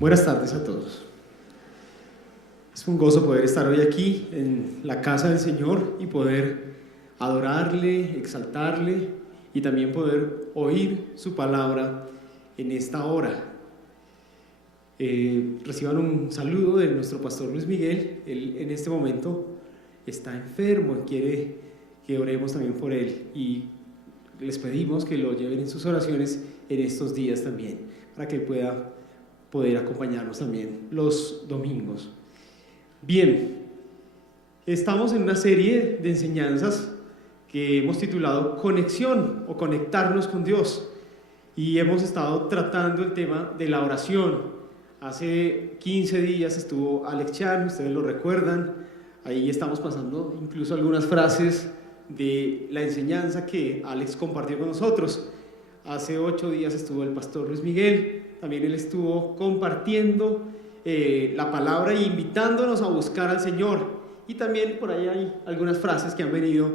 Buenas tardes a todos. Es un gozo poder estar hoy aquí en la casa del Señor y poder adorarle, exaltarle y también poder oír su palabra en esta hora. Reciban un saludo de nuestro pastor Luis Miguel. Él en este momento está enfermo y quiere que oremos también por él, y les pedimos que lo lleven en sus oraciones en estos días también, para que él pueda poder acompañarnos también los domingos. Bien, estamos en una serie de enseñanzas que hemos titulado Conexión o Conectarnos con Dios, y hemos estado tratando el tema de la oración. Hace 15 días estuvo Alex Chan, ustedes lo recuerdan. Ahí estamos pasando incluso algunas frases de la enseñanza que Alex compartió con nosotros. Hace 8 días estuvo el pastor Luis Miguel, también él estuvo compartiendo la palabra e invitándonos a buscar al Señor. Y también por ahí hay algunas frases que han venido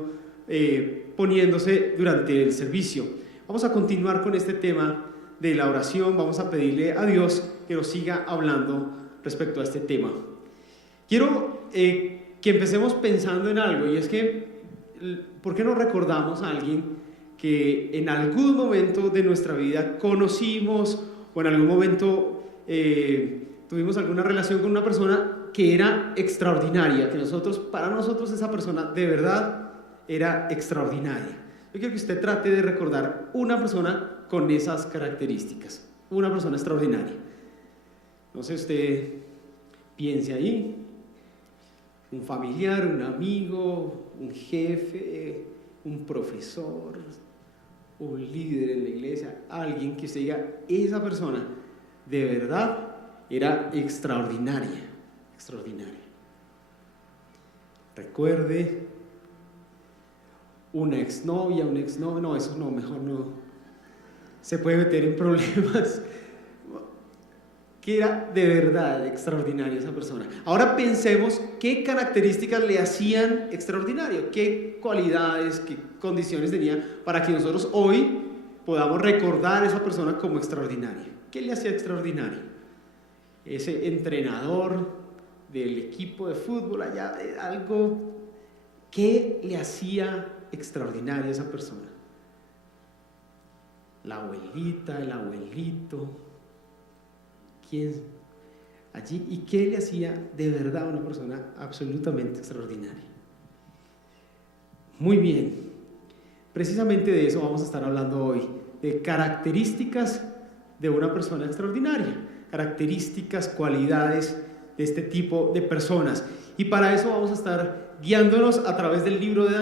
poniéndose durante el servicio. Vamos a continuar con este tema de la oración. Vamos a pedirle a Dios que nos siga hablando respecto a este tema. Quiero que empecemos pensando en algo, y es que ¿por qué no recordamos a alguien que en algún momento de nuestra vida conocimos, o en algún momento tuvimos alguna relación con una persona que era extraordinaria, que para nosotros esa persona de verdad era extraordinaria? Yo quiero que usted trate de recordar una persona con esas características, una persona extraordinaria. No sé, usted piense ahí, un familiar, un amigo, un jefe, un profesor, un líder en la iglesia, alguien que usted diga, esa persona de verdad era extraordinaria, extraordinaria. Recuerde una exnovia, un exnovio, no, eso no, mejor no, se puede meter en problemas. Que era de verdad extraordinaria esa persona. Ahora pensemos qué características le hacían extraordinario, qué cualidades, qué condiciones tenía para que nosotros hoy podamos recordar a esa persona como extraordinaria. ¿Qué le hacía extraordinario? Ese entrenador del equipo de fútbol allá, algo, ¿qué le hacía extraordinaria a esa persona? La abuelita, el abuelito, ¿quién allí? ¿Y qué le hacía de verdad a una persona absolutamente extraordinaria? Muy bien, precisamente de eso vamos a estar hablando hoy, de características de una persona extraordinaria, características, cualidades de este tipo de personas. Y para eso vamos a estar guiándonos a través del libro de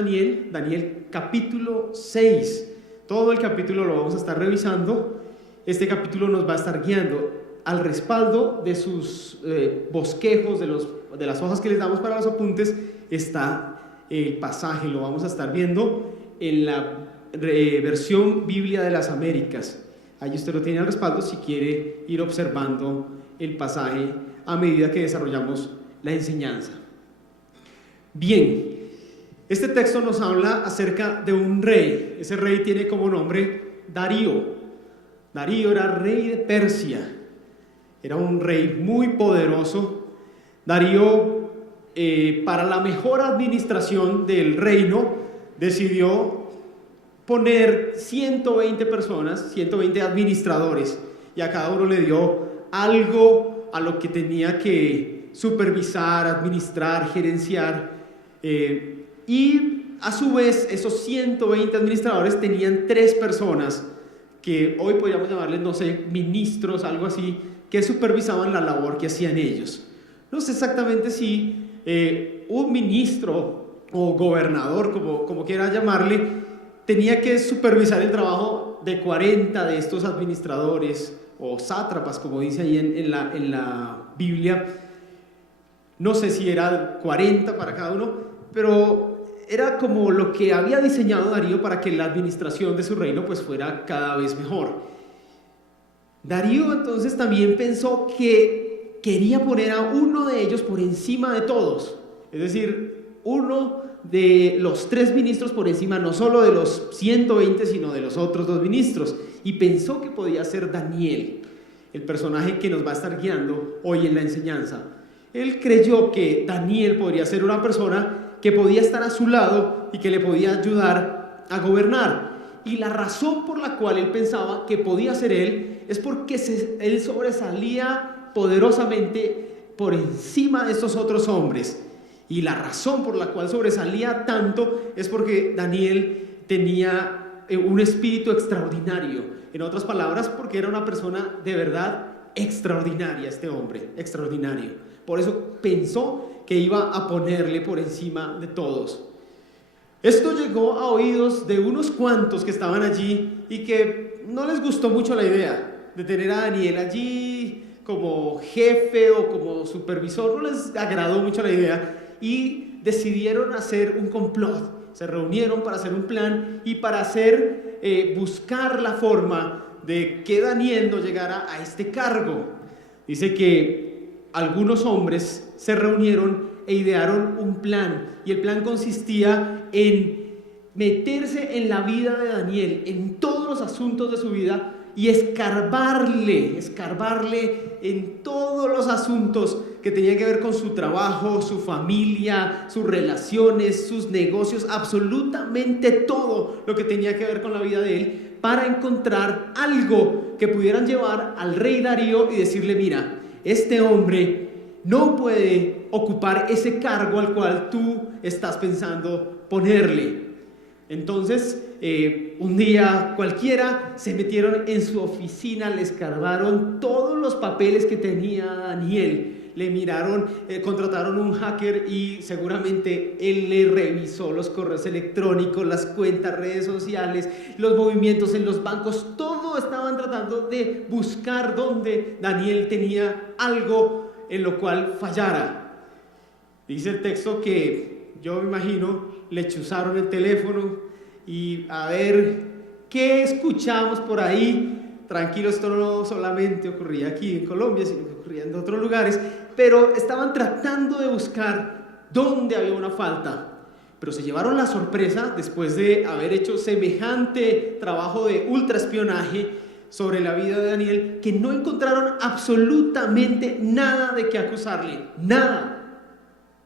Daniel capítulo 6. Todo el capítulo lo vamos a estar revisando. Este capítulo nos va a estar guiando. Al respaldo de sus bosquejos, de las hojas que les damos para los apuntes, está el pasaje. Lo vamos a estar viendo en la versión Biblia de las Américas. Ahí usted lo tiene al respaldo si quiere ir observando el pasaje a medida que desarrollamos la enseñanza. Bien, este texto nos habla acerca de un rey. Ese rey tiene como nombre Darío. Darío era rey de Persia. Era un rey muy poderoso. Darío, para la mejor administración del reino, decidió poner 120 personas, 120 administradores, y a cada uno le dio algo a lo que tenía que supervisar, administrar, gerenciar, y a su vez esos 120 administradores tenían 3 personas que hoy podríamos llamarles, no sé, ministros, algo así, que supervisaban la labor que hacían ellos. No sé exactamente si un ministro o gobernador, como quiera llamarle, tenía que supervisar el trabajo de 40 de estos administradores o sátrapas, como dice ahí en la Biblia. No sé si era 40 para cada uno, pero era como lo que había diseñado Darío para que la administración de su reino pues fuera cada vez mejor. Darío entonces también pensó que quería poner a uno de ellos por encima de todos, es decir, uno de los 3 ministros por encima no solo de los 120 sino de los otros 2 ministros, y pensó que podía ser Daniel. el personaje que nos va a estar guiando hoy en la enseñanza. Él creyó que Daniel podría ser una persona que podía estar a su lado y que le podía ayudar a gobernar. Y la razón por la cual él pensaba que podía ser él es porque él sobresalía poderosamente por encima de estos otros hombres. Y la razón por la cual sobresalía tanto es porque Daniel tenía un espíritu extraordinario. En otras palabras, porque era una persona de verdad extraordinaria, este hombre, extraordinario. Por eso pensó que iba a ponerle por encima de todos. Esto llegó a oídos de unos cuantos que estaban allí y que no les gustó mucho la idea de tener a Daniel allí como jefe o como supervisor. No les agradó mucho la idea y decidieron hacer un complot. Se reunieron para hacer un plan y para buscar la forma de que Daniel no llegara a este cargo. Dice que algunos hombres se reunieron e idearon un plan, y el plan consistía en meterse en la vida de Daniel, en todos los asuntos de su vida, y escarbarle en todos los asuntos que tenían que ver con su trabajo, su familia, sus relaciones, sus negocios, absolutamente todo lo que tenía que ver con la vida de él, para encontrar algo que pudieran llevar al rey Darío y decirle: mira, este hombre no puede ocupar ese cargo al cual tú estás pensando ponerle. Entonces, un día cualquiera se metieron en su oficina, le escarbaron todos los papeles que tenía Daniel, le miraron, contrataron un hacker y seguramente él le revisó los correos electrónicos, las cuentas, redes sociales, los movimientos en los bancos. Todo estaban tratando de buscar dónde Daniel tenía algo en lo cual fallara. Dice el texto que, yo me imagino, le chuzaron el teléfono y a ver qué escuchamos por ahí. Tranquilo, esto no solamente ocurría aquí en Colombia, sino que ocurría en otros lugares, pero estaban tratando de buscar dónde había una falta. Pero se llevaron la sorpresa, después de haber hecho semejante trabajo de ultraespionaje sobre la vida de Daniel, que no encontraron absolutamente nada de qué acusarle, nada.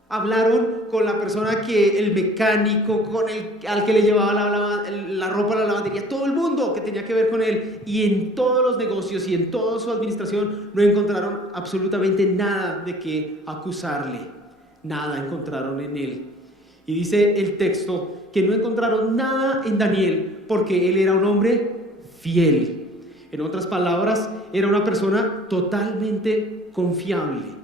Hablaron con la persona el mecánico, al que le llevaba la ropa a la lavandería, todo el mundo que tenía que ver con él, y en todos los negocios y en toda su administración no encontraron absolutamente nada de qué acusarle, nada encontraron en él. Y dice el texto que no encontraron nada en Daniel porque él era un hombre fiel. En otras palabras, era una persona totalmente confiable.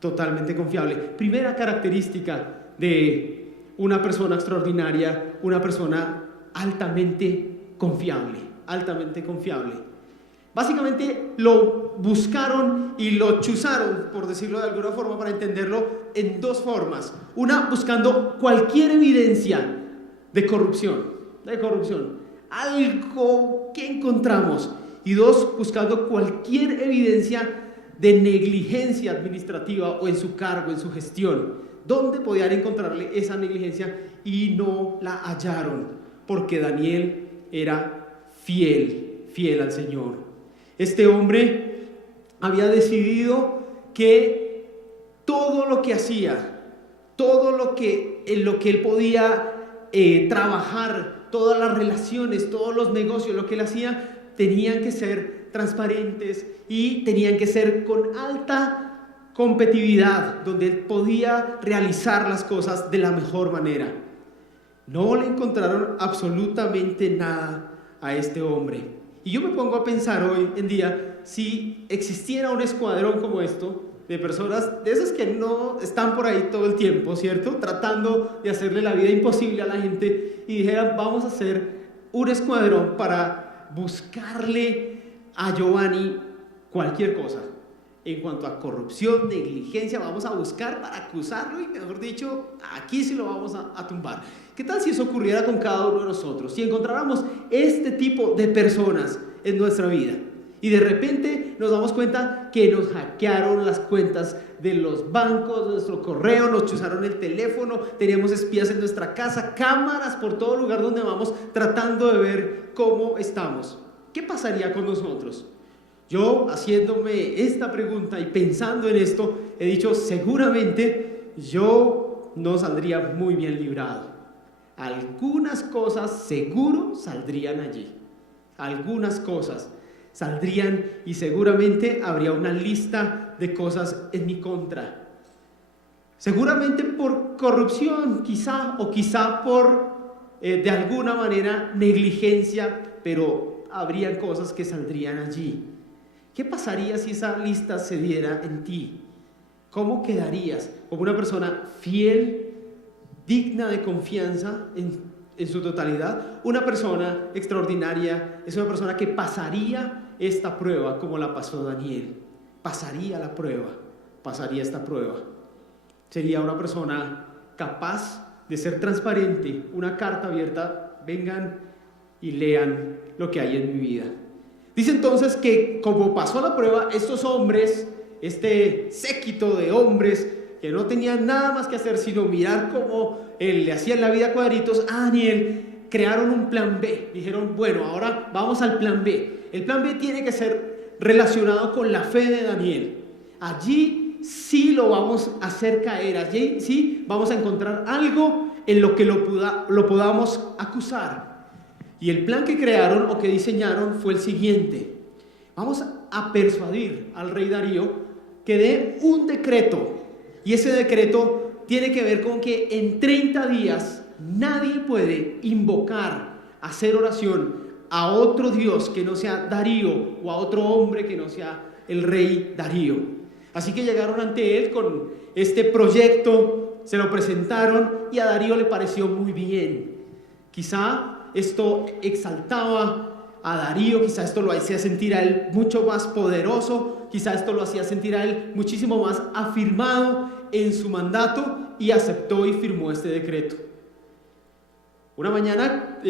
Totalmente confiable. Primera característica de una persona extraordinaria, una persona altamente confiable. Altamente confiable. Básicamente lo buscaron y lo chuzaron, por decirlo de alguna forma, para entenderlo, en dos formas. Una, buscando cualquier evidencia de corrupción. Algo que encontramos. Y dos, buscando cualquier evidencia de negligencia administrativa o en su cargo, en su gestión. ¿Dónde podían encontrarle esa negligencia? Y no la hallaron, porque Daniel era fiel al Señor. Este hombre había decidido que todo lo que hacía, todo en lo que él podía trabajar, todas las relaciones, todos los negocios, lo que él hacía, tenían que ser transparentes y tenían que ser con alta competitividad, donde él podía realizar las cosas de la mejor manera. No le encontraron absolutamente nada a este hombre. Y yo me pongo a pensar hoy en día, si existiera un escuadrón como esto, de personas, de esas que no están por ahí todo el tiempo, ¿cierto? Tratando de hacerle la vida imposible a la gente, y dijeran: vamos a hacer un escuadrón para buscarle a Giovanni cualquier cosa. En cuanto a corrupción, negligencia, vamos a buscar para acusarlo y, mejor dicho, aquí sí lo vamos a tumbar. ¿Qué tal si eso ocurriera con cada uno de nosotros? Si encontráramos este tipo de personas en nuestra vida y de repente nos damos cuenta que nos hackearon las cuentas de los bancos, de nuestro correo, nos chuzaron el teléfono, teníamos espías en nuestra casa, cámaras por todo lugar donde vamos, tratando de ver cómo estamos. ¿Qué pasaría con nosotros? Yo, haciéndome esta pregunta y pensando en esto, he dicho, seguramente yo no saldría muy bien librado. Algunas cosas seguro saldrían allí. Algunas cosas saldrían y seguramente habría una lista de cosas en mi contra. Seguramente por corrupción, quizá, o quizá por, de alguna manera, negligencia, pero habrían cosas que saldrían allí. ¿Qué pasaría si esa lista se diera en ti? ¿Cómo quedarías? ¿Como una persona fiel, digna de confianza en su totalidad? Una persona extraordinaria es una persona que pasaría esta prueba como la pasó Daniel. Pasaría la prueba, pasaría esta prueba. Sería una persona capaz de ser transparente, una carta abierta, vengan y lean lo que hay en mi vida. Dice entonces que como pasó la prueba, estos hombres, este séquito de hombres que no tenían nada más que hacer sino mirar cómo él le hacían la vida cuadritos a Daniel, crearon un plan B. Dijeron, bueno, ahora vamos al plan B. El plan B tiene que ser relacionado con la fe de Daniel. Allí sí lo vamos a hacer caer, allí sí vamos a encontrar algo en lo que lo podamos acusar. Y el plan que crearon o que diseñaron fue el siguiente: vamos a persuadir al rey Darío que dé un decreto, y ese decreto tiene que ver con que en 30 días nadie puede invocar, hacer oración a otro Dios que no sea Darío, o a otro hombre que no sea el rey Darío. Así que llegaron ante él con este proyecto, se lo presentaron y a Darío le pareció muy bien. Quizá esto exaltaba a Darío, quizá esto lo hacía sentir a él mucho más poderoso, quizá esto lo hacía sentir a él muchísimo más afirmado en su mandato, y aceptó y firmó este decreto. Una mañana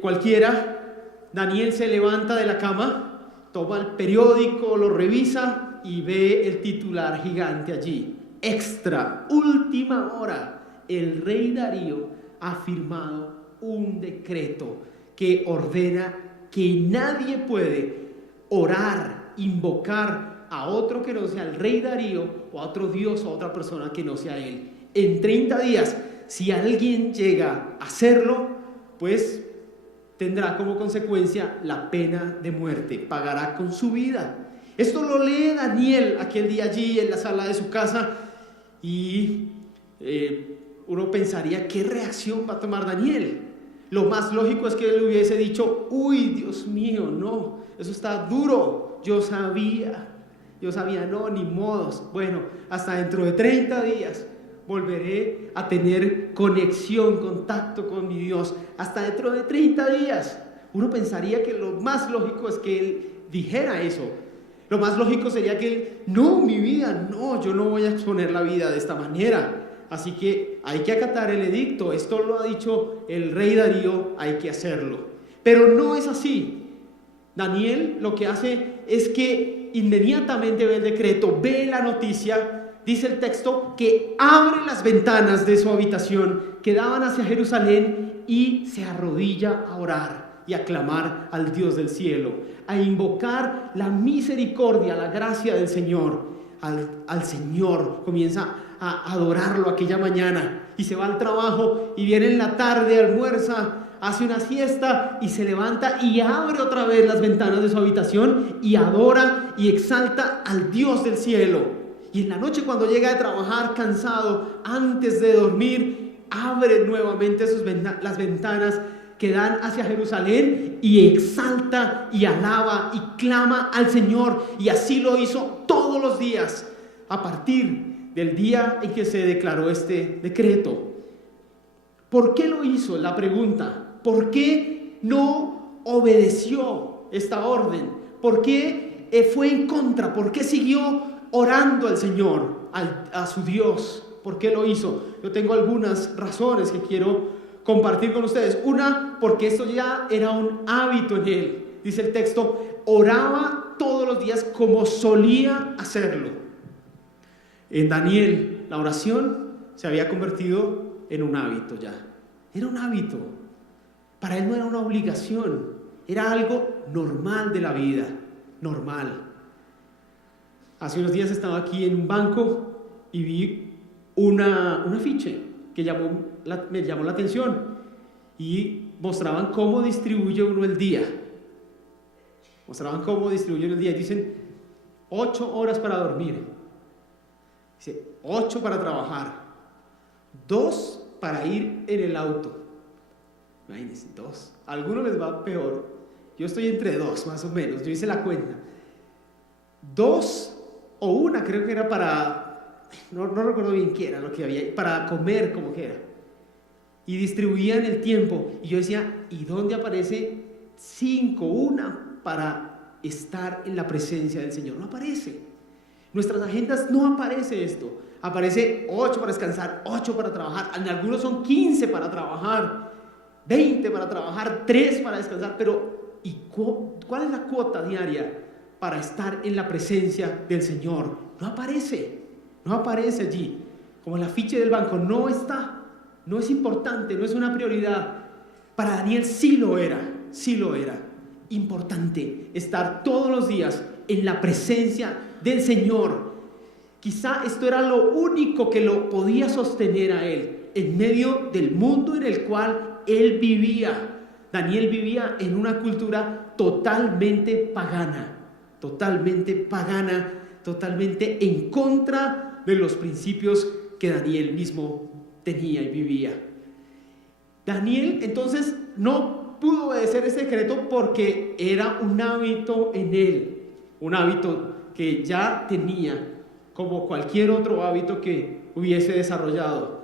cualquiera, Daniel se levanta de la cama, toma el periódico, lo revisa y ve el titular gigante allí: extra, última hora, el rey Darío ha firmado un decreto que ordena que nadie puede orar, invocar a otro que no sea el rey Darío, o a otro Dios o a otra persona que no sea él. En 30 días, si alguien llega a hacerlo, pues tendrá como consecuencia la pena de muerte, pagará con su vida. Esto lo lee Daniel aquel día allí en la sala de su casa, y uno pensaría, ¿qué reacción va a tomar Daniel? Lo más lógico es que él hubiese dicho, uy, Dios mío, no, eso está duro, yo sabía, no, ni modos. Bueno, hasta dentro de 30 días volveré a tener conexión, contacto con mi Dios, hasta dentro de 30 días. Uno pensaría que lo más lógico es que él dijera eso. Lo más lógico sería que él, no, mi vida, no, yo no voy a exponer la vida de esta manera. Así que hay que acatar el edicto, esto lo ha dicho el rey Darío, hay que hacerlo. Pero no es así. Daniel lo que hace es que inmediatamente ve el decreto, ve la noticia, dice el texto que abre las ventanas de su habitación que daban hacia Jerusalén y se arrodilla a orar y a clamar al Dios del cielo, a invocar la misericordia, la gracia del Señor. Al Señor, comienza a adorarlo aquella mañana, y se va al trabajo y viene en la tarde, almuerza, hace una siesta y se levanta y abre otra vez las ventanas de su habitación y adora y exalta al Dios del cielo. Y en la noche, cuando llega de trabajar cansado, antes de dormir, abre nuevamente las ventanas que dan hacia Jerusalén y exalta y alaba y clama al Señor. Y así lo hizo todos los días a partir del día en que se declaró este decreto. ¿Por qué lo hizo? La pregunta: ¿por qué no obedeció esta orden? ¿Por qué fue en contra? ¿Por qué siguió orando al Señor, a su Dios? ¿Por qué lo hizo? Yo tengo algunas razones que quiero compartir con ustedes. Una, porque esto ya era un hábito en él. Dice el texto, oraba todos los días como solía hacerlo. En Daniel, la oración se había convertido en un hábito ya. Era un hábito. Para él no era una obligación, era algo normal de la vida, normal. Hace unos días estaba aquí en un banco y vi un afiche que me llamó la atención y mostraban cómo distribuye uno el día. Y dicen 8 horas para dormir, dice 8 para trabajar, 2 para ir en el auto. Imagínense, 2. A algunos les va peor. Yo estoy entre 2 más o menos. Yo hice la cuenta. 2 o 1 creo que era para, no recuerdo bien qué era lo que había, para comer como que era. Y distribuían el tiempo. Y yo decía, ¿y dónde aparece 5, 1 para estar en la presencia del Señor? No aparece. Nuestras agendas no aparece esto. Aparece 8 para descansar, 8 para trabajar. En algunos son 15 para trabajar, 20 para trabajar, 3 para descansar. Pero ¿y cuál es la cuota diaria para estar en la presencia del Señor? No aparece allí. Como el afiche del banco, no está. No es importante, no es una prioridad. Para Daniel sí lo era. Importante estar todos los días en la presencia del Señor. Quizá esto era lo único que lo podía sostener a él en medio del mundo en el cual él vivía. Daniel vivía en una cultura totalmente pagana, totalmente en contra de los principios que Daniel mismo tenía y vivía. Daniel entonces no pudo obedecer ese decreto porque era un hábito en él, un hábito que ya tenía como cualquier otro hábito que hubiese desarrollado.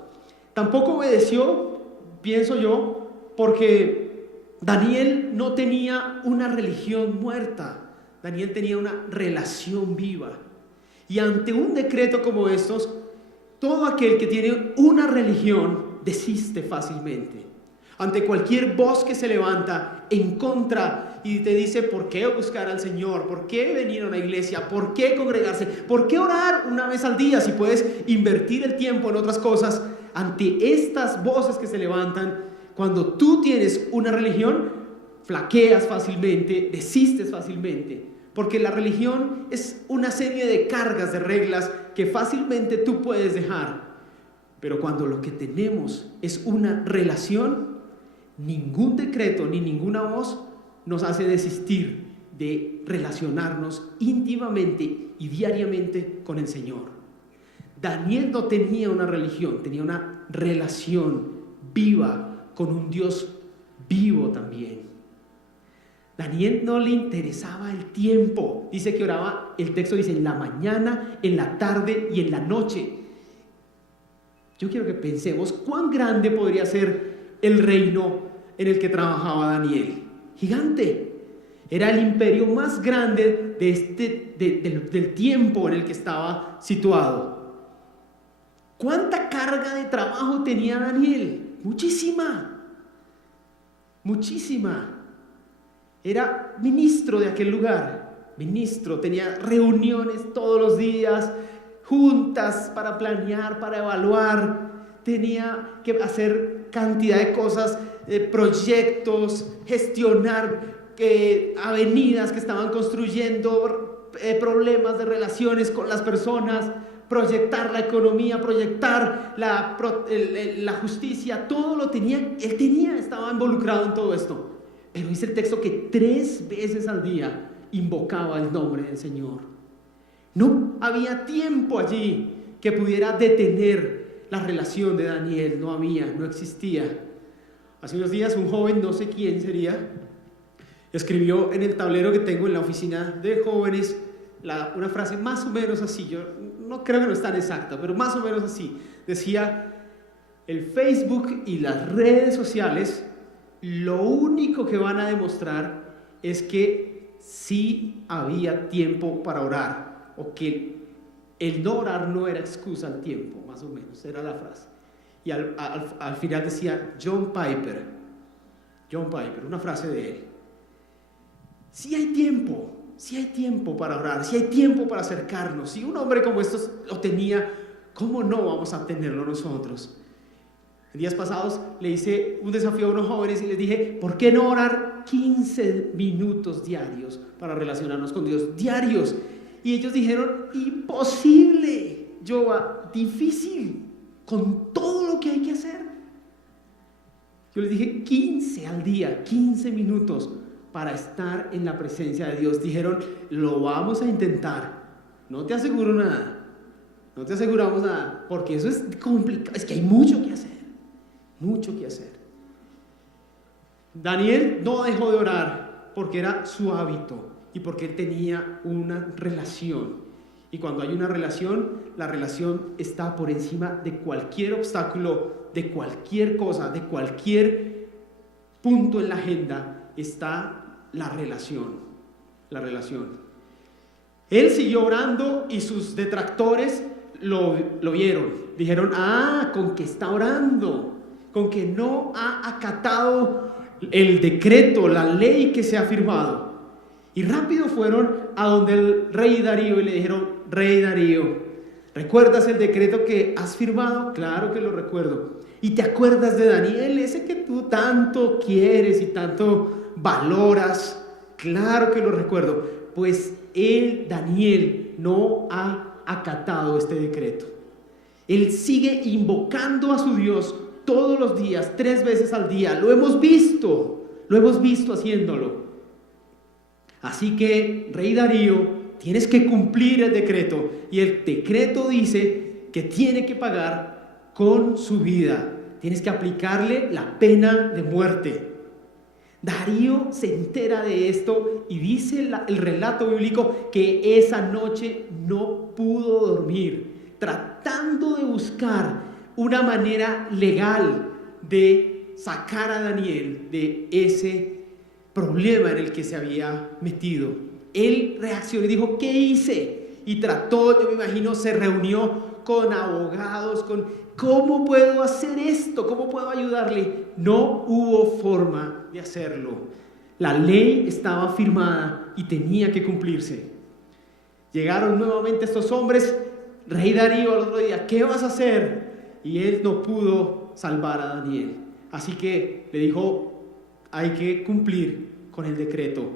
Tampoco obedeció, pienso yo, porque Daniel no tenía una religión muerta. Daniel tenía una relación viva. Y ante un decreto como estos, todo aquel que tiene una religión desiste fácilmente. Ante cualquier voz que se levanta en contra y te dice por qué buscar al Señor, por qué venir a una iglesia, por qué congregarse, por qué orar una vez al día si puedes invertir el tiempo en otras cosas. Ante estas voces que se levantan, cuando tú tienes una religión, flaqueas fácilmente, desistes fácilmente, porque la religión es una serie de cargas, de reglas que fácilmente tú puedes dejar. Pero cuando lo que tenemos es una relación, ningún decreto ni ninguna voz nos hace desistir de relacionarnos íntimamente y diariamente con el Señor. Daniel no tenía una religión, tenía una relación viva con un Dios vivo también. Daniel no le interesaba el tiempo. Dice que oraba, el texto dice, en la mañana, en la tarde y en la noche. Yo quiero que pensemos cuán grande podría ser el reino en el que trabajaba Daniel. Gigante. Era el imperio más grande del tiempo en el que estaba situado. ¿Cuánta carga de trabajo tenía Daniel? Muchísima. Era ministro de aquel lugar. Tenía reuniones todos los días, juntas para planear, para evaluar. Tenía que hacer cantidad de cosas, proyectos, gestionar avenidas que estaban construyendo, problemas de relaciones con las personas, proyectar la economía, proyectar la justicia. Todo lo tenía, estaba involucrado en todo esto. Pero dice el texto que 3 veces al día invocaba el nombre del Señor. No había tiempo allí que pudiera detener la relación de Daniel. No existía. Hace unos días un joven, no sé quién sería, escribió en el tablero que tengo en la oficina de jóvenes una frase más o menos así. Yo no creo que no es tan exacta, pero más o menos así. Decía: el Facebook y las redes sociales lo único que van a demostrar es que sí había tiempo para orar, o que el no orar no era excusa al tiempo, más o menos, era la frase. Y al final decía John Piper, una frase de él: sí hay tiempo para orar, sí hay tiempo para acercarnos. Si un hombre como estos lo tenía, ¿cómo no vamos a tenerlo nosotros? En días pasados le hice un desafío a unos jóvenes y les dije: ¿por qué no orar 15 minutos diarios para relacionarnos con Dios? Diarios. Y ellos dijeron, imposible, Yoba, difícil, con todo lo que hay que hacer. Yo les dije 15 al día, 15 minutos para estar en la presencia de Dios. Dijeron, lo vamos a intentar. No te aseguro nada, no te aseguramos nada, porque eso es complicado, es que hay mucho que hacer, mucho que hacer. Daniel no dejó de orar porque era su hábito y porque él tenía una relación. Y cuando hay una relación, la relación está por encima de cualquier obstáculo, de cualquier cosa, de cualquier punto en la agenda, está la relación, la relación. Él siguió orando y sus detractores lo vieron. Dijeron, con que está orando, con que no ha acatado el decreto, la ley que se ha firmado. Y rápido fueron a donde el rey Darío y le dijeron, rey Darío, ¿recuerdas el decreto que has firmado? Claro que lo recuerdo. ¿Y te acuerdas de Daniel, ese que tú tanto quieres y tanto valoras? Claro que lo recuerdo. Pues él, Daniel, no ha acatado este decreto. Él sigue invocando a su Dios todos los días, 3 veces al día. Lo hemos visto haciéndolo. Así que, rey Darío, tienes que cumplir el decreto. Y el decreto dice que tiene que pagar con su vida. Tienes que aplicarle la pena de muerte. Darío se entera de esto y dice el relato bíblico que esa noche no pudo dormir, tratando de buscar una manera legal de sacar a Daniel de ese problema en el que se había metido. Él reaccionó y dijo, ¿qué hice? Y trató, yo me imagino, se reunió con abogados, ¿cómo puedo hacer esto? ¿Cómo puedo ayudarle? No hubo forma de hacerlo. La ley estaba firmada y tenía que cumplirse. Llegaron nuevamente estos hombres. Rey Darío al otro día, ¿qué vas a hacer? Y él no pudo salvar a Daniel. Así que le dijo, hay que cumplir con el decreto.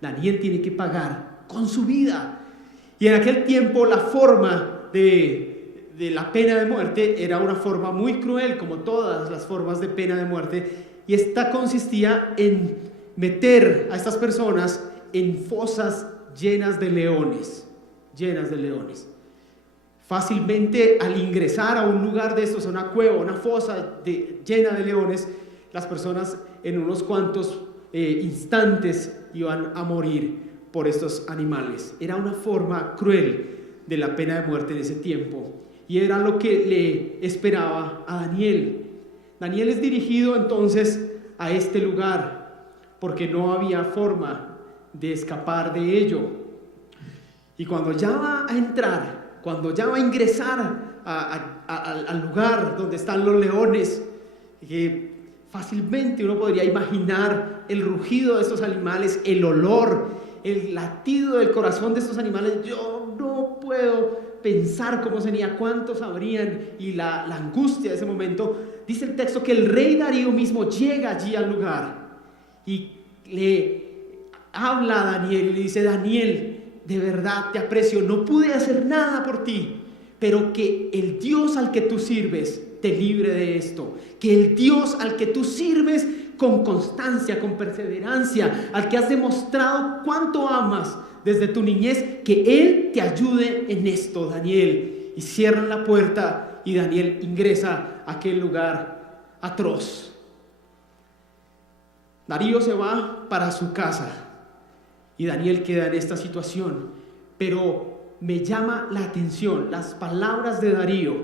Daniel tiene que pagar con su vida. Y en aquel tiempo la forma de la pena de muerte era una forma muy cruel, como todas las formas de pena de muerte, y esta consistía en meter a estas personas en fosas llenas de leones, Fácilmente, al ingresar a un lugar de estos, a una cueva, una fosa llena de leones, las personas en unos cuantos instantes iban a morir por estos animales. Era una forma cruel de la pena de muerte en ese tiempo. Y era lo que le esperaba a Daniel. Daniel es dirigido entonces a este lugar porque no había forma de escapar de ello. Y cuando ya va a entrar, cuando ya va a ingresar al lugar donde están los leones, que fácilmente uno podría imaginar el rugido de estos animales, el olor, el latido del corazón de estos animales. Yo no puedo pensar cómo sería, cuántos habrían, y la angustia de ese momento. Dice el texto que el rey Darío mismo llega allí al lugar y le habla a Daniel y le dice, Daniel, de verdad te aprecio, no pude hacer nada por ti, pero que el Dios al que tú sirves te libre de esto, que el Dios al que tú sirves con constancia, con perseverancia, al que has demostrado cuánto amas desde tu niñez, que Él te ayude en esto, Daniel. Y cierran la puerta y Daniel ingresa a aquel lugar atroz. Darío se va para su casa y Daniel queda en esta situación, pero me llama la atención las palabras de Darío.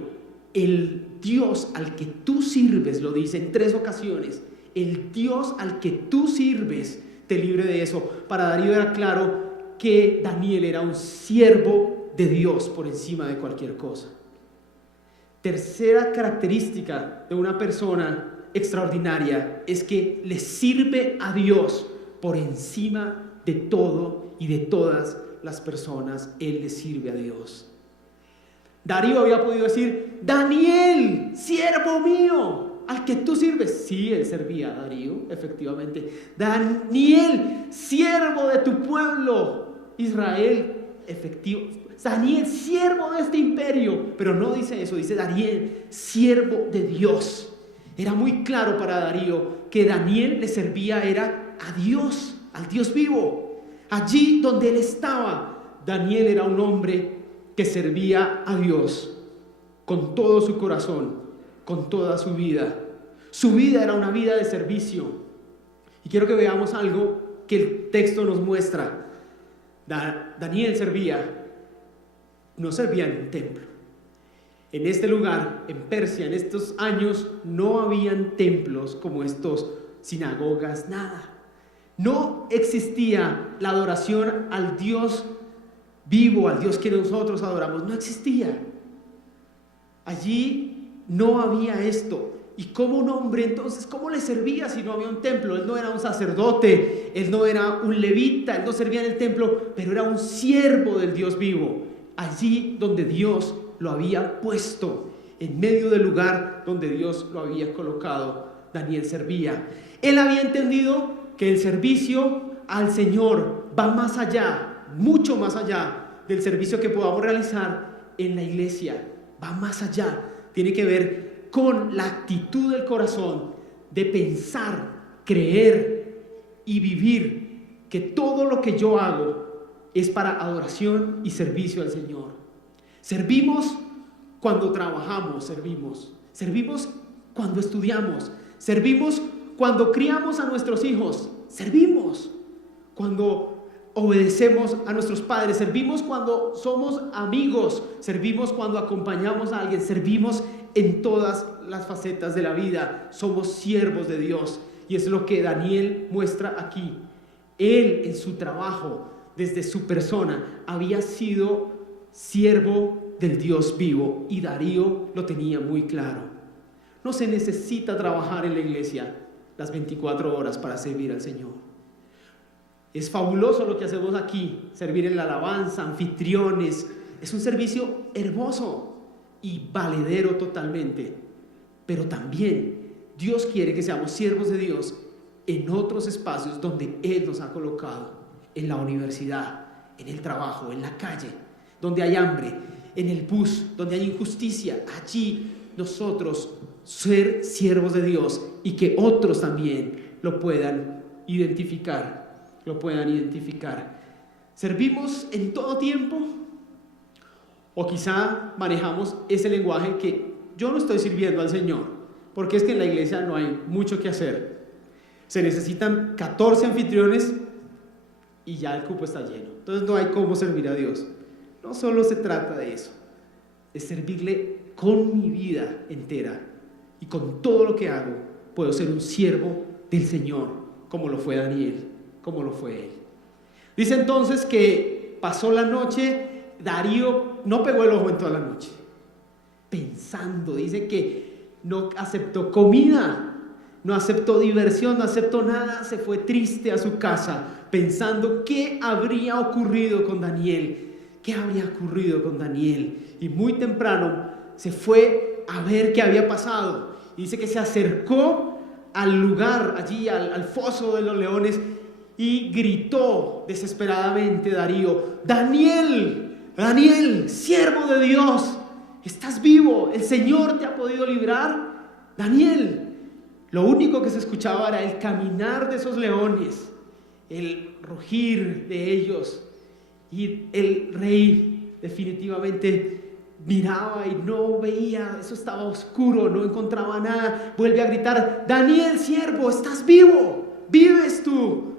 El Dios al que tú sirves, lo dice en 3 ocasiones, el Dios al que tú sirves te libre de eso. Para Darío era claro que Daniel era un siervo de Dios por encima de cualquier cosa. Tercera característica de una persona extraordinaria es que le sirve a Dios por encima de todo y de todas las personas. Él le sirve a Dios. Darío había podido decir, Daniel, siervo mío, al que tú sirves. Sí, él servía a Darío, efectivamente. Daniel, siervo de tu pueblo Israel. efectivo. Daniel, siervo de este imperio. Pero no dice eso, dice Daniel, siervo de Dios. Era muy claro para Darío que Daniel le servía era a Dios, al Dios vivo. Allí donde él estaba, Daniel era un hombre que servía a Dios con todo su corazón, con toda su vida. Su vida era una vida de servicio. Y quiero que veamos algo que el texto nos muestra. Daniel no servía en un templo. En este lugar, en Persia, en estos años, no habían templos como estos, sinagogas, nada. No existía la adoración al Dios vivo, al Dios que nosotros adoramos. No existía. Allí no había esto. Y como un hombre, entonces, ¿cómo le servía si no había un templo? Él no era un sacerdote, él no era un levita, él no servía en el templo, pero era un siervo del Dios vivo. Allí donde Dios lo había puesto, en medio del lugar donde Dios lo había colocado, Daniel servía. Él había entendido que el servicio al Señor va más allá, mucho más allá del servicio que podamos realizar en la iglesia. Va más allá, tiene que ver con la actitud del corazón de pensar, creer y vivir que todo lo que yo hago es para adoración y servicio al Señor. Servimos cuando trabajamos, servimos cuando estudiamos, servimos cuando criamos a nuestros hijos, servimos cuando obedecemos a nuestros padres, servimos cuando somos amigos, servimos cuando acompañamos a alguien, servimos en todas las facetas de la vida. Somos siervos de Dios, y es lo que Daniel muestra aquí. Él en su trabajo, desde su persona, había sido siervo del Dios vivo, y Darío lo tenía muy claro. No se necesita trabajar en la iglesia las 24 horas para servir al Señor. Es fabuloso lo que hacemos aquí, servir en la alabanza, anfitriones. Es un servicio hermoso y valedero totalmente. Pero también Dios quiere que seamos siervos de Dios en otros espacios donde Él nos ha colocado. En la universidad, en el trabajo, en la calle, donde hay hambre, en el bus, donde hay injusticia. Allí nosotros ser siervos de Dios, y que otros también lo puedan identificar. ¿Servimos en todo tiempo? O quizá manejamos ese lenguaje que yo no estoy sirviendo al Señor, porque es que en la iglesia no hay mucho que hacer. Se necesitan 14 anfitriones y ya el cupo está lleno. Entonces no hay cómo servir a Dios. No solo se trata de eso, de servirle con mi vida entera, y con todo lo que hago puedo ser un siervo del Señor, como lo fue Daniel, como lo fue él. Dice entonces que pasó la noche. Darío no pegó el ojo en toda la noche pensando. Dice que no aceptó comida, no aceptó diversión, no aceptó nada. Se fue triste a su casa pensando qué habría ocurrido con Daniel, y muy temprano se fue a ver qué había pasado. Dice que se acercó al lugar, allí al foso de los leones, y gritó desesperadamente Darío: Daniel, siervo de Dios, ¿estás vivo? ¿El Señor te ha podido librar? Daniel. Lo único que se escuchaba era el caminar de esos leones, el rugir de ellos, y el rey definitivamente miraba y no veía, eso estaba oscuro, no encontraba nada. Vuelve a gritar: Daniel, siervo, ¿estás vivo? ¿Vives tú?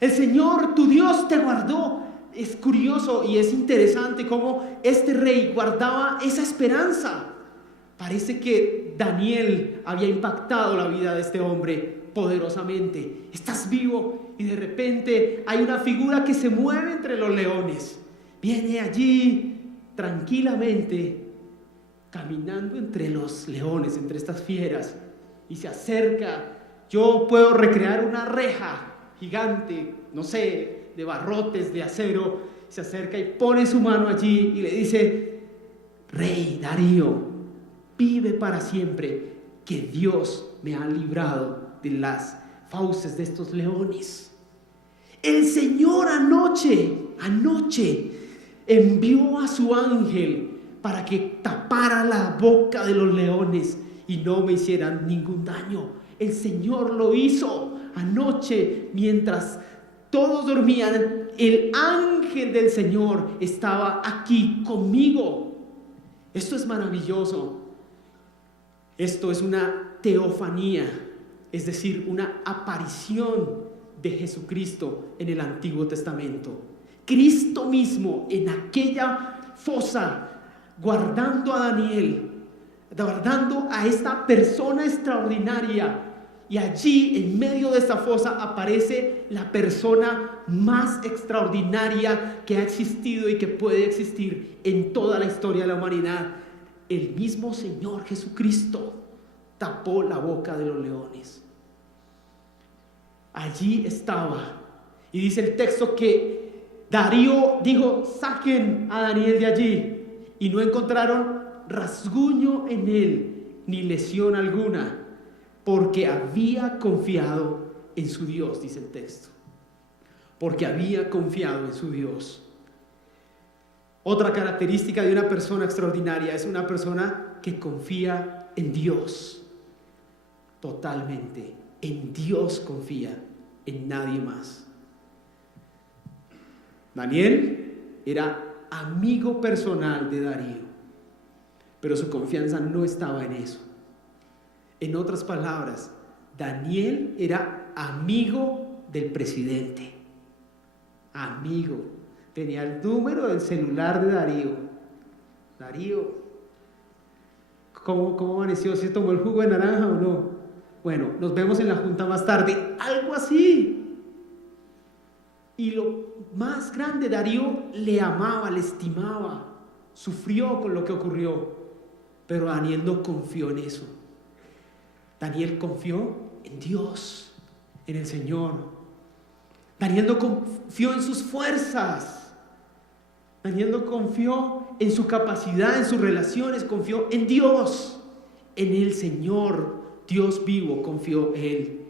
El Señor, tu Dios, te guardó. Es curioso y es interesante cómo este rey guardaba esa esperanza. Parece que Daniel había impactado la vida de este hombre poderosamente. Estás vivo, y de repente hay una figura que se mueve entre los leones. Viene allí tranquilamente, caminando entre los leones, entre estas fieras, y se acerca. Yo puedo recrear una reja gigante, no sé, de barrotes de acero. Se acerca y pone su mano allí y le dice: Rey Darío, vive para siempre, que Dios me ha librado de las fauces de estos leones. El Señor anoche envió a su ángel para que tapara la boca de los leones y no me hicieran ningún daño. El Señor lo hizo anoche mientras todos dormían. El ángel del Señor estaba aquí conmigo. Esto es maravilloso. Esto es una teofanía, es decir, una aparición de Jesucristo en el Antiguo Testamento. Cristo mismo en aquella fosa, guardando a Daniel, guardando a esta persona extraordinaria. Y allí, en medio de esta fosa, aparece la persona más extraordinaria que ha existido y que puede existir en toda la historia de la humanidad. El mismo Señor Jesucristo tapó la boca de los leones. Allí estaba. Y dice el texto que Darío dijo: saquen a Daniel de allí. Y no encontraron rasguño en él, ni lesión alguna, porque había confiado en su Dios, dice el texto. Porque había confiado en su Dios. Otra característica de una persona extraordinaria es una persona que confía en Dios. Totalmente. En Dios confía, en nadie más. Daniel era amigo personal de Darío, pero su confianza no estaba en eso. En otras palabras, Daniel era amigo del presidente. Amigo. Tenía el número del celular de Darío. Darío, ¿cómo amaneció? ¿Se tomó el jugo de naranja o no? Bueno, nos vemos en la junta más tarde. Algo así. Y lo más grande, Darío le amaba, le estimaba, sufrió con lo que ocurrió, pero Daniel no confió en eso. Daniel confió en Dios, en el Señor. Daniel no confió en sus fuerzas. Daniel no confió en su capacidad, en sus relaciones, confió en Dios, en el Señor, Dios vivo, confió en Él.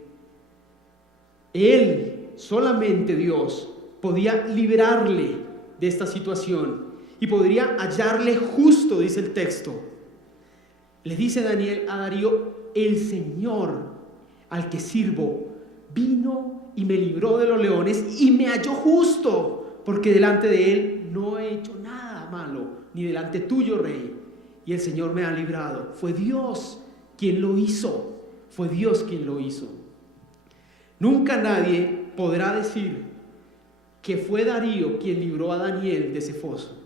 Él, solamente Dios, podía liberarle de esta situación y podría hallarle justo, dice el texto. Le dice Daniel a Darío: el Señor al que sirvo vino y me libró de los leones y me halló justo, porque delante de él no he hecho nada malo, ni delante tuyo, rey, y el Señor me ha librado. Fue Dios quien lo hizo, fue Dios quien lo hizo. Nunca nadie podrá decir que fue Darío quien libró a Daniel de ese foso.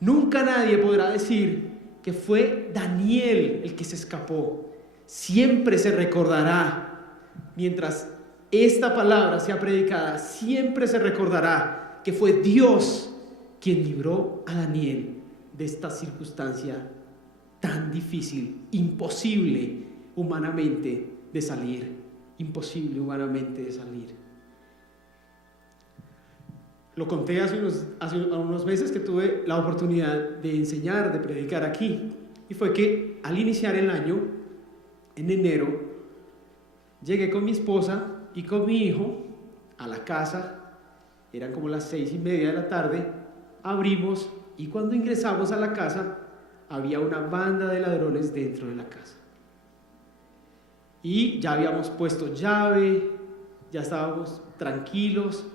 Nunca nadie podrá decir que fue Daniel el que se escapó. Siempre se recordará, mientras esta palabra sea predicada, siempre se recordará que fue Dios quien libró a Daniel de esta circunstancia tan difícil, imposible humanamente de salir, imposible humanamente de salir. Lo conté hace unos meses que tuve la oportunidad de enseñar, de predicar aquí, y fue que al iniciar el año, en enero, llegué con mi esposa y con mi hijo a la casa. Eran como las 6:30 de la tarde, abrimos y cuando ingresamos a la casa había una banda de ladrones dentro de la casa. Y ya habíamos puesto llave, ya estábamos tranquilos.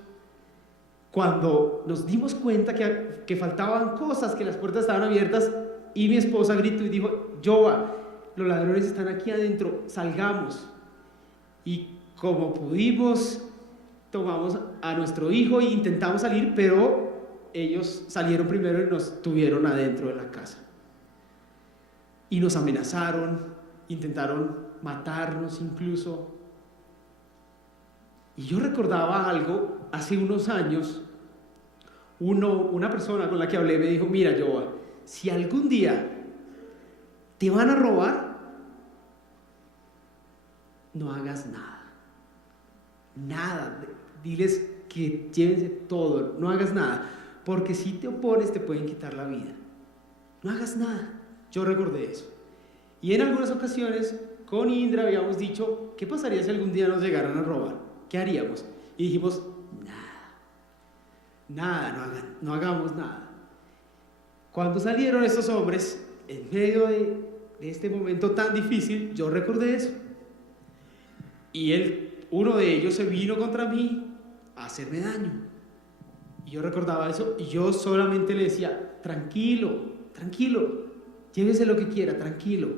Cuando nos dimos cuenta que faltaban cosas, que las puertas estaban abiertas, y mi esposa gritó y dijo: Joa, los ladrones están aquí adentro, salgamos. Y como pudimos, tomamos a nuestro hijo e intentamos salir, pero ellos salieron primero y nos tuvieron adentro de la casa. Y nos amenazaron, intentaron matarnos incluso. Y yo recordaba algo, hace unos años, una persona con la que hablé me dijo: mira, Joa, si algún día te van a robar, no hagas nada. Nada. Diles que llévense todo, no hagas nada. Porque si te opones te pueden quitar la vida. No hagas nada. Yo recordé eso. Y en algunas ocasiones con Indra habíamos dicho: ¿qué pasaría si algún día nos llegaran a robar? ¿Qué haríamos? Y dijimos: nada, no hagamos nada. Cuando salieron estos hombres, en medio de este momento tan difícil, yo recordé eso. Y uno de ellos se vino contra mí a hacerme daño. Y yo recordaba eso y yo solamente le decía, tranquilo, tranquilo, llévese lo que quiera, tranquilo.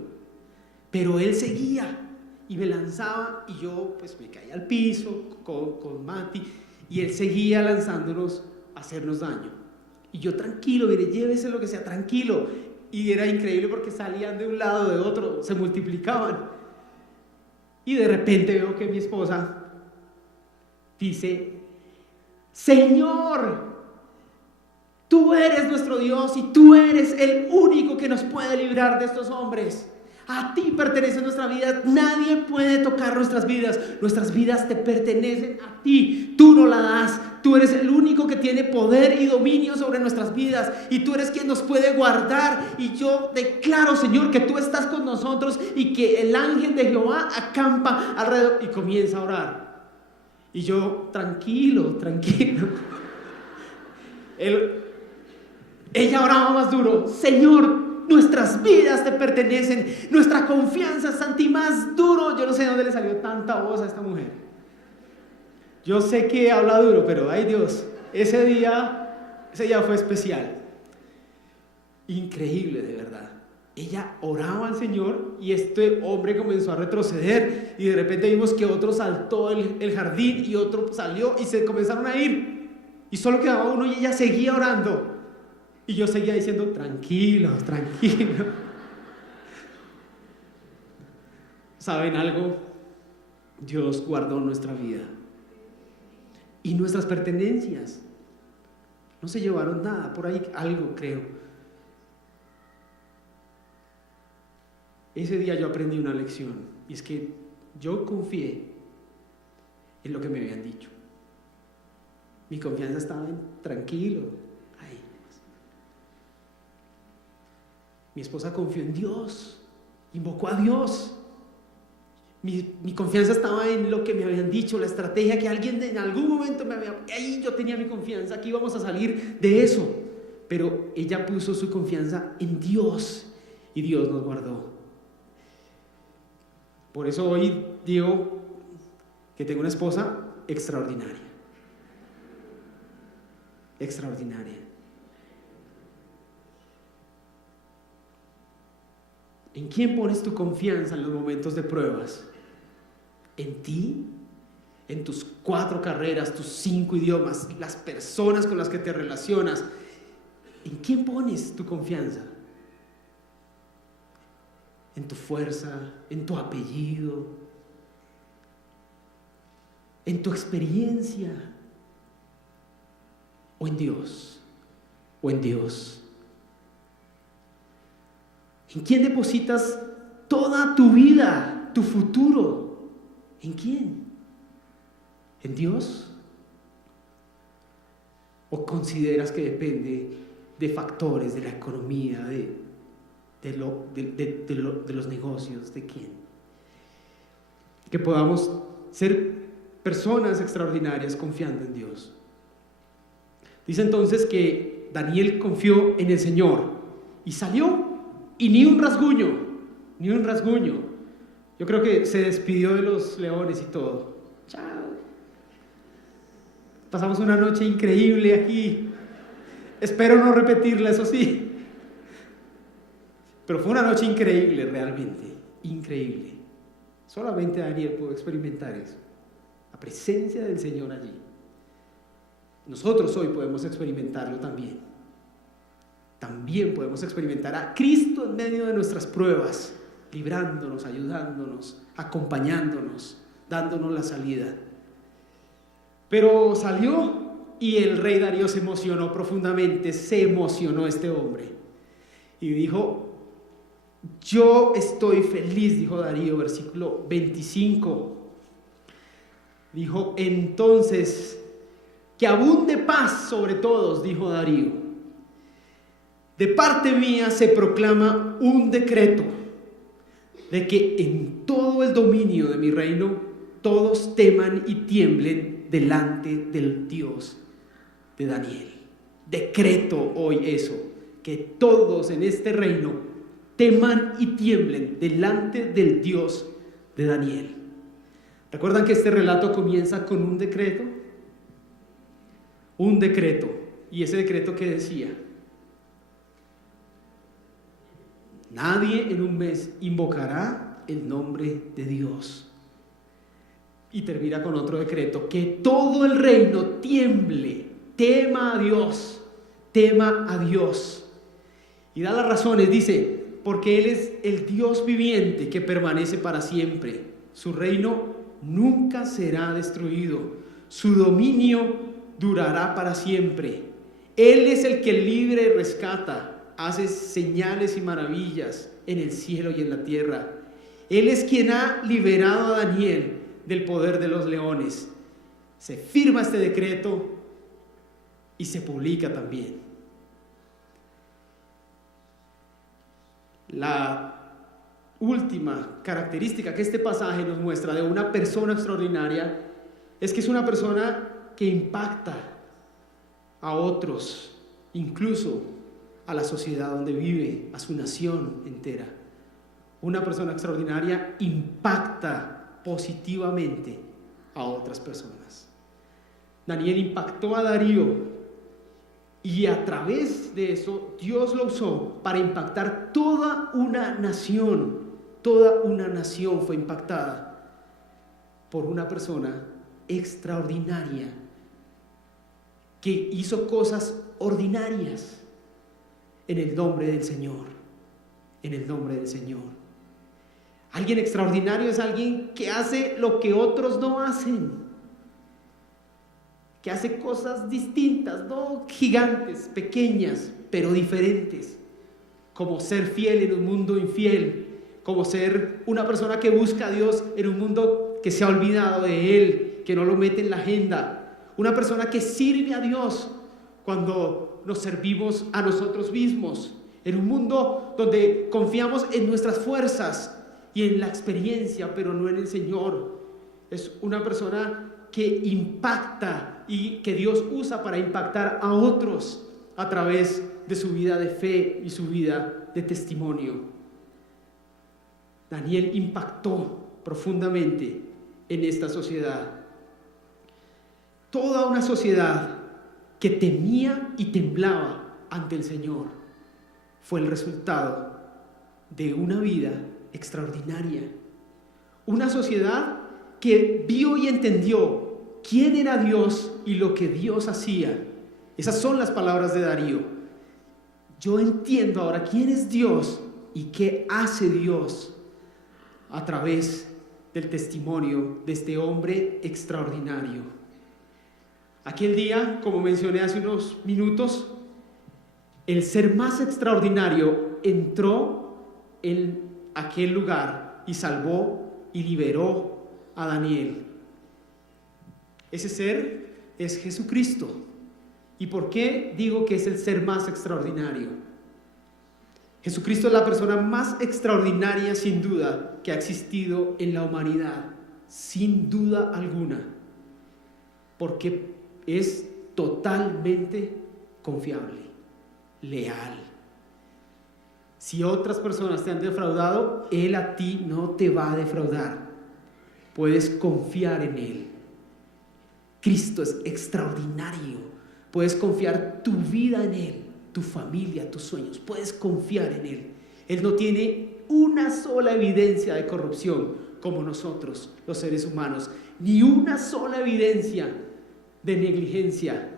Pero él seguía y me lanzaba y yo pues me caía al piso con Mati y él seguía lanzándonos a hacernos daño. Y yo tranquilo, mire, llévese lo que sea, tranquilo. Y era increíble porque salían de un lado, de otro, se multiplicaban. Y de repente veo que mi esposa dice, Señor, tú eres nuestro Dios y tú eres el único que nos puede librar de estos hombres. A ti pertenece nuestra vida, nadie puede tocar nuestras vidas te pertenecen a ti, tú no la das, tú eres el único que tiene poder y dominio sobre nuestras vidas y tú eres quien nos puede guardar y yo declaro, Señor, que tú estás con nosotros y que el ángel de Jehová acampa alrededor y comienza a orar y yo, tranquilo, ella oraba más duro, Señor, nuestras vidas te pertenecen, nuestra confianza está en ti, más duro. Yo no sé de dónde le salió tanta voz a esta mujer. Yo sé que habla duro, pero ay Dios, ese día fue especial. Increíble, de verdad. Ella oraba al Señor y este hombre comenzó a retroceder y de repente vimos que otro saltó el jardín y otro salió y se comenzaron a ir y solo quedaba uno y ella seguía orando. Y yo seguía diciendo, tranquilo. ¿Saben algo? Dios guardó nuestra vida. Y nuestras pertenencias. No se llevaron nada, por ahí algo creo. Ese día yo aprendí una lección. Y es que yo confié en lo que me habían dicho. Mi confianza estaba en tranquilo. Mi esposa confió en Dios, invocó a Dios. Mi confianza estaba en lo que me habían dicho, la estrategia que alguien en algún momento me había... Ahí yo tenía mi confianza, que íbamos a salir de eso. Pero ella puso su confianza en Dios y Dios nos guardó. Por eso hoy digo que tengo una esposa extraordinaria. Extraordinaria. ¿En quién pones tu confianza en los momentos de pruebas? ¿En ti? ¿En tus 4 carreras, tus 5 idiomas, las personas con las que te relacionas? ¿En quién pones tu confianza? ¿En tu fuerza? ¿En tu apellido? ¿En tu experiencia? ¿O en Dios? ¿O en Dios? ¿En quién depositas toda tu vida, tu futuro? ¿En quién? ¿En Dios? ¿O consideras que depende de factores de la economía, de los negocios? ¿De quién? Que podamos ser personas extraordinarias confiando en Dios. Dice entonces que Daniel confió en el Señor y salió. Y ni un rasguño. Yo creo que se despidió de los leones y todo. Chao. Pasamos una noche increíble aquí. Espero no repetirla, eso sí. Pero fue una noche increíble, realmente. Increíble. Solamente Daniel pudo experimentar eso. La presencia del Señor allí. Nosotros hoy podemos experimentarlo también. También podemos experimentar a Cristo en medio de nuestras pruebas, librándonos, ayudándonos, acompañándonos, dándonos la salida. Pero salió y el rey Darío se emocionó profundamente, se emocionó este hombre. Y dijo, yo estoy feliz, dijo Darío, versículo 25. Dijo, entonces, que abunde paz sobre todos, dijo Darío. De parte mía se proclama un decreto de que en todo el dominio de mi reino todos teman y tiemblen delante del Dios de Daniel. Decreto hoy eso, que todos en este reino teman y tiemblen delante del Dios de Daniel. ¿Recuerdan que este relato comienza con un decreto? Un decreto. ¿Y ese decreto qué decía? Nadie en un mes invocará el nombre de Dios. Y termina con otro decreto: que todo el reino tiemble, tema a Dios, tema a Dios. Y da las razones, dice: porque Él es el Dios viviente que permanece para siempre. Su reino nunca será destruido. Su dominio durará para siempre. Él es el que libre y rescata. Hace señales y maravillas en el cielo y en la tierra. Él es quien ha liberado a Daniel del poder de los leones. Se firma este decreto y se publica también. La última característica que este pasaje nos muestra de una persona extraordinaria es que es una persona que impacta a otros, incluso a la sociedad donde vive, a su nación entera. Una persona extraordinaria impacta positivamente a otras personas. Daniel impactó a Darío y a través de eso Dios lo usó para impactar toda una nación. Toda una nación fue impactada por una persona extraordinaria que hizo cosas ordinarias en el nombre del Señor. En el nombre del Señor. Alguien extraordinario es alguien que hace lo que otros no hacen, que hace cosas distintas, no gigantes, pequeñas, pero diferentes, como ser fiel en un mundo infiel, como ser una persona que busca a Dios en un mundo que se ha olvidado de Él, que no lo mete en la agenda, una persona que sirve a Dios cuando nos servimos a nosotros mismos, en un mundo donde confiamos en nuestras fuerzas y en la experiencia, pero no en el Señor. Es una persona que impacta y que Dios usa para impactar a otros a través de su vida de fe y su vida de testimonio. Daniel impactó profundamente en esta sociedad. Toda una sociedad que temía y temblaba ante el Señor fue el resultado de una vida extraordinaria. Una sociedad que vio y entendió quién era Dios y lo que Dios hacía. Esas son las palabras de Darío. Yo entiendo ahora quién es Dios y qué hace Dios a través del testimonio de este hombre extraordinario. Aquel día, como mencioné hace unos minutos, el ser más extraordinario entró en aquel lugar y salvó y liberó a Daniel. Ese ser es Jesucristo. ¿Y por qué digo que es el ser más extraordinario? Jesucristo es la persona más extraordinaria, sin duda, que ha existido en la humanidad, sin duda alguna, porque es totalmente confiable, leal. Si otras personas te han defraudado, Él a ti no te va a defraudar. Puedes confiar en Él. Cristo es extraordinario. Puedes confiar tu vida en Él, tu familia, tus sueños. Puedes confiar en Él. Él no tiene una sola evidencia de corrupción como nosotros, los seres humanos. Ni una sola evidencia de negligencia.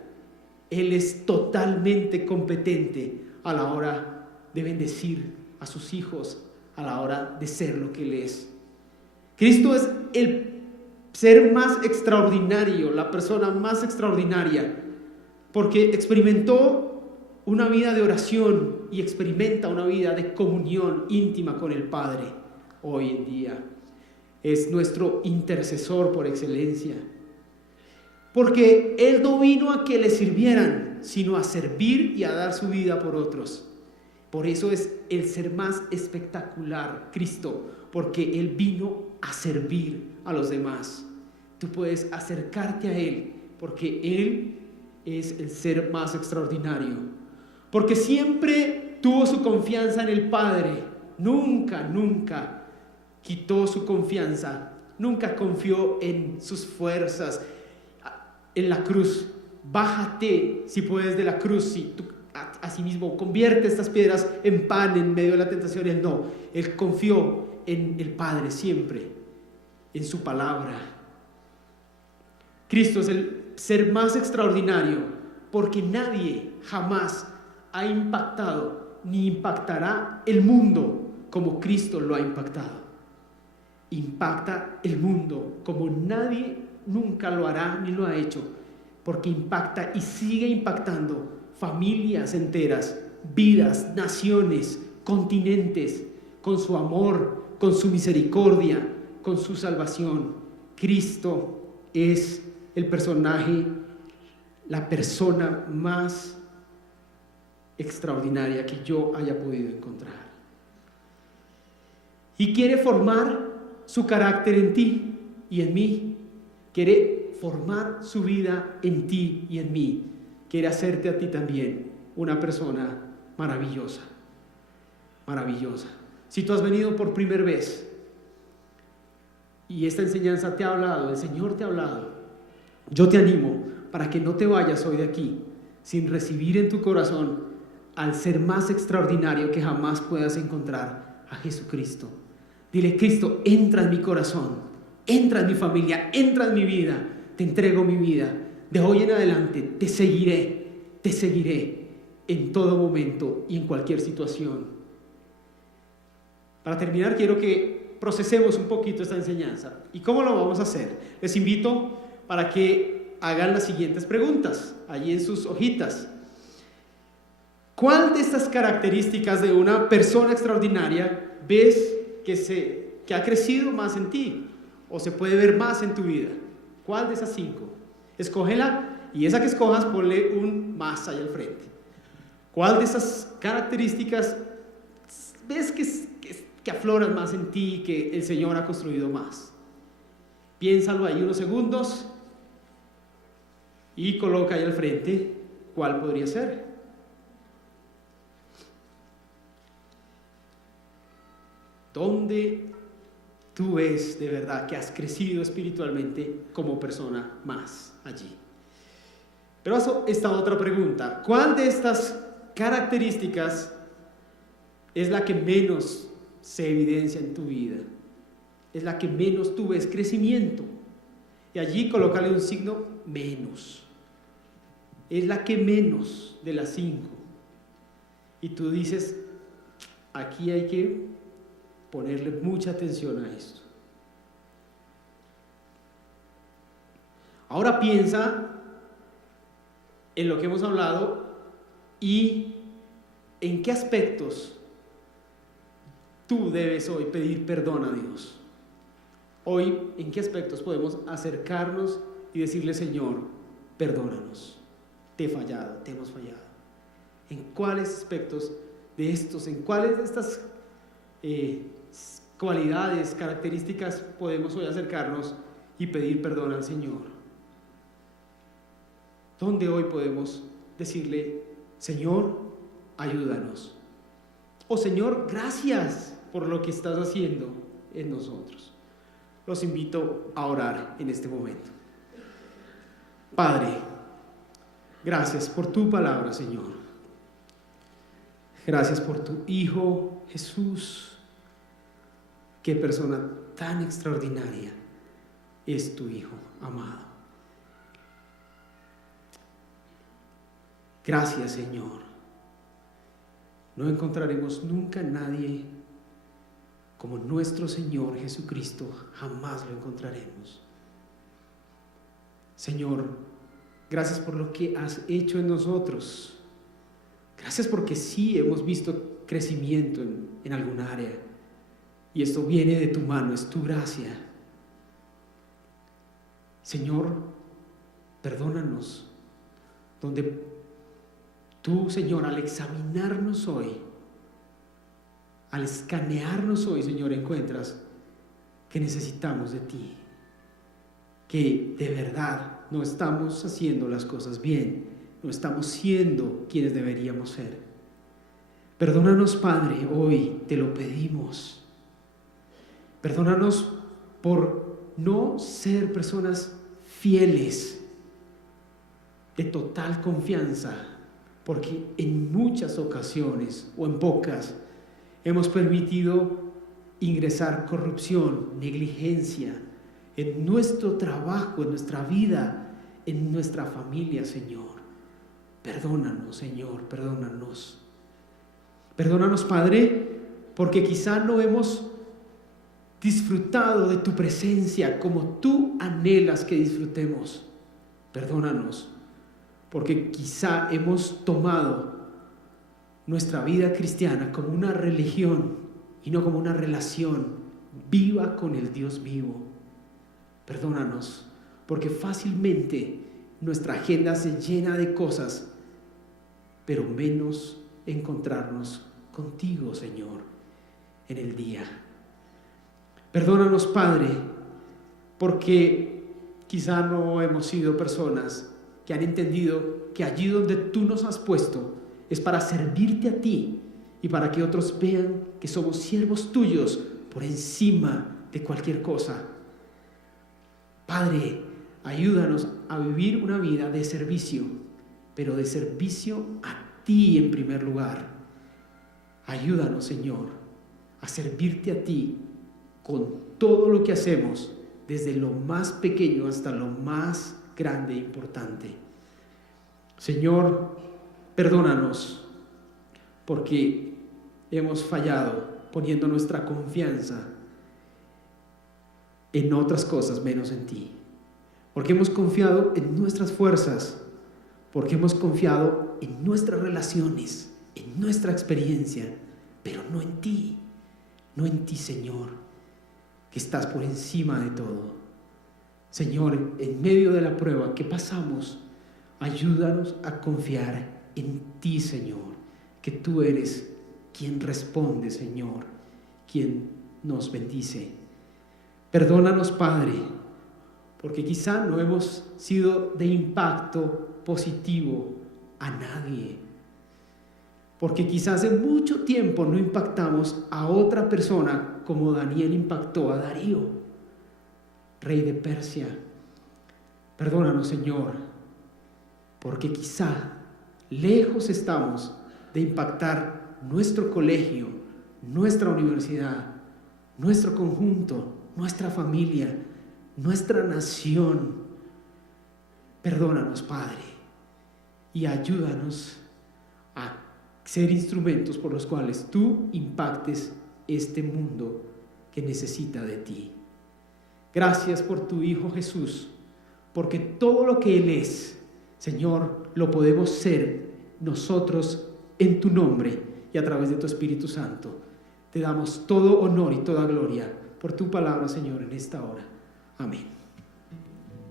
Él es totalmente competente a la hora de bendecir a sus hijos, a la hora de ser lo que Él es. Cristo es el ser más extraordinario, la persona más extraordinaria, porque experimentó una vida de oración y experimenta una vida de comunión íntima con el Padre hoy en día. Es nuestro intercesor por excelencia. Porque Él no vino a que le sirvieran, sino a servir y a dar su vida por otros. Por eso es el ser más espectacular, Cristo, porque Él vino a servir a los demás. Tú puedes acercarte a Él, porque Él es el ser más extraordinario. porque siempre tuvo su confianza en el Padre, nunca quitó su confianza, nunca confió en sus fuerzas, en la cruz. Bájate si puedes de la cruz, si tú asimismo convierte estas piedras en pan en medio de la tentación. Él no, él confió en el Padre siempre, en su palabra. Cristo es el ser más extraordinario, porque nadie jamás ha impactado ni impactará el mundo como Cristo lo ha impactado. Impacta el mundo como nadie nunca lo hará ni lo ha hecho, porque impacta y sigue impactando familias enteras, vidas, naciones, continentes, con su amor, con su misericordia, con su salvación. Cristo es el personaje, la persona más extraordinaria que yo haya podido encontrar. Y quiere formar su carácter en ti y en mí. Quiere formar su vida en ti y en mí. Quiere hacerte a ti también una persona maravillosa, maravillosa. Si tú has venido por primera vez y esta enseñanza te ha hablado, el Señor te ha hablado, yo te animo para que no te vayas hoy de aquí sin recibir en tu corazón al ser más extraordinario que jamás puedas encontrar, a Jesucristo. Dile: Cristo, entra en mi corazón, entra en mi familia, entra en mi vida, te entrego mi vida. De hoy en adelante te seguiré en todo momento y en cualquier situación. Para terminar, quiero que procesemos un poquito esta enseñanza. ¿Y cómo lo vamos a hacer? Les invito para que hagan las siguientes preguntas allí en sus hojitas. ¿Cuál de estas características de una persona extraordinaria ves que ha crecido más en ti o se puede ver más en tu vida? ¿Cuál de esas 5? Escógela, y esa que escojas ponle un más allá al frente. ¿Cuál de esas características ves que afloran más en ti, que el Señor ha construido más? Piénsalo ahí unos segundos y coloca ahí al frente cuál podría ser. ¿Dónde tú ves de verdad que has crecido espiritualmente como persona más allí? Pero esta otra pregunta: ¿cuál de estas características es la que menos se evidencia en tu vida? Es la que menos tú ves crecimiento. Y allí colócale un signo menos. Es la que menos de las 5. Y tú dices: aquí hay que ponerle mucha atención a esto. Ahora piensa en lo que hemos hablado y en qué aspectos tú debes hoy pedir perdón a Dios. Hoy, ¿en qué aspectos podemos acercarnos y decirle: Señor, perdónanos, te he fallado, te hemos fallado? ¿En cuáles aspectos de estos, en cuáles de estas cualidades, características podemos hoy acercarnos y pedir perdón al Señor? ¿Dónde hoy podemos decirle: Señor, ayúdanos? O Señor, gracias por lo que estás haciendo en nosotros. Los invito a orar en este momento. Padre, gracias por tu palabra, Señor. Gracias por tu Hijo Jesús. Qué persona tan extraordinaria es tu Hijo amado. Gracias, Señor. No encontraremos nunca a nadie como nuestro Señor Jesucristo. Jamás lo encontraremos. Señor, gracias por lo que has hecho en nosotros. Gracias porque sí hemos visto crecimiento en algún área. Y esto viene de tu mano, es tu gracia. Señor, perdónanos donde tú, Señor, al examinarnos hoy, al escanearnos hoy, Señor, encuentras que necesitamos de ti, que de verdad no estamos haciendo las cosas bien, no estamos siendo quienes deberíamos ser. Perdónanos, Padre, hoy te lo pedimos. Perdónanos por no ser personas fieles, de total confianza, porque en muchas ocasiones o en pocas hemos permitido ingresar corrupción, negligencia en nuestro trabajo, en nuestra vida, en nuestra familia, Señor. Perdónanos, Señor, perdónanos. Perdónanos, Padre, porque quizá no hemos disfrutado de tu presencia como tú anhelas que disfrutemos. Perdónanos, porque quizá hemos tomado nuestra vida cristiana como una religión y no como una relación viva con el Dios vivo. Perdónanos, porque fácilmente nuestra agenda se llena de cosas, pero menos encontrarnos contigo, Señor, en el día. Perdónanos, Padre, porque quizá no hemos sido personas que han entendido que allí donde tú nos has puesto es para servirte a ti y para que otros vean que somos siervos tuyos por encima de cualquier cosa. Padre, ayúdanos a vivir una vida de servicio, pero de servicio a ti en primer lugar. Ayúdanos, Señor, a servirte a ti con todo lo que hacemos, desde lo más pequeño hasta lo más grande e importante. Señor, perdónanos porque hemos fallado poniendo nuestra confianza en otras cosas menos en ti, porque hemos confiado en nuestras fuerzas, porque hemos confiado en nuestras relaciones, en nuestra experiencia, pero no en ti, Señor, que estás por encima de todo. Señor, en medio de la prueba que pasamos, ayúdanos a confiar en ti, Señor, que tú eres quien responde, Señor, quien nos bendice. Perdónanos, Padre, porque quizá no hemos sido de impacto positivo a nadie, porque quizás hace mucho tiempo no impactamos a otra persona como Daniel impactó a Darío, rey de Persia. Perdónanos, Señor, porque quizá lejos estamos de impactar nuestro colegio, nuestra universidad, nuestro conjunto, nuestra familia, nuestra nación. Perdónanos, Padre, y ayúdanos a ser instrumentos por los cuales tú impactes este mundo que necesita de ti. Gracias por tu Hijo Jesús, porque todo lo que Él es, Señor, lo podemos ser nosotros en tu nombre y a través de tu Espíritu Santo. Te damos todo honor y toda gloria por tu palabra, Señor, en esta hora. Amén.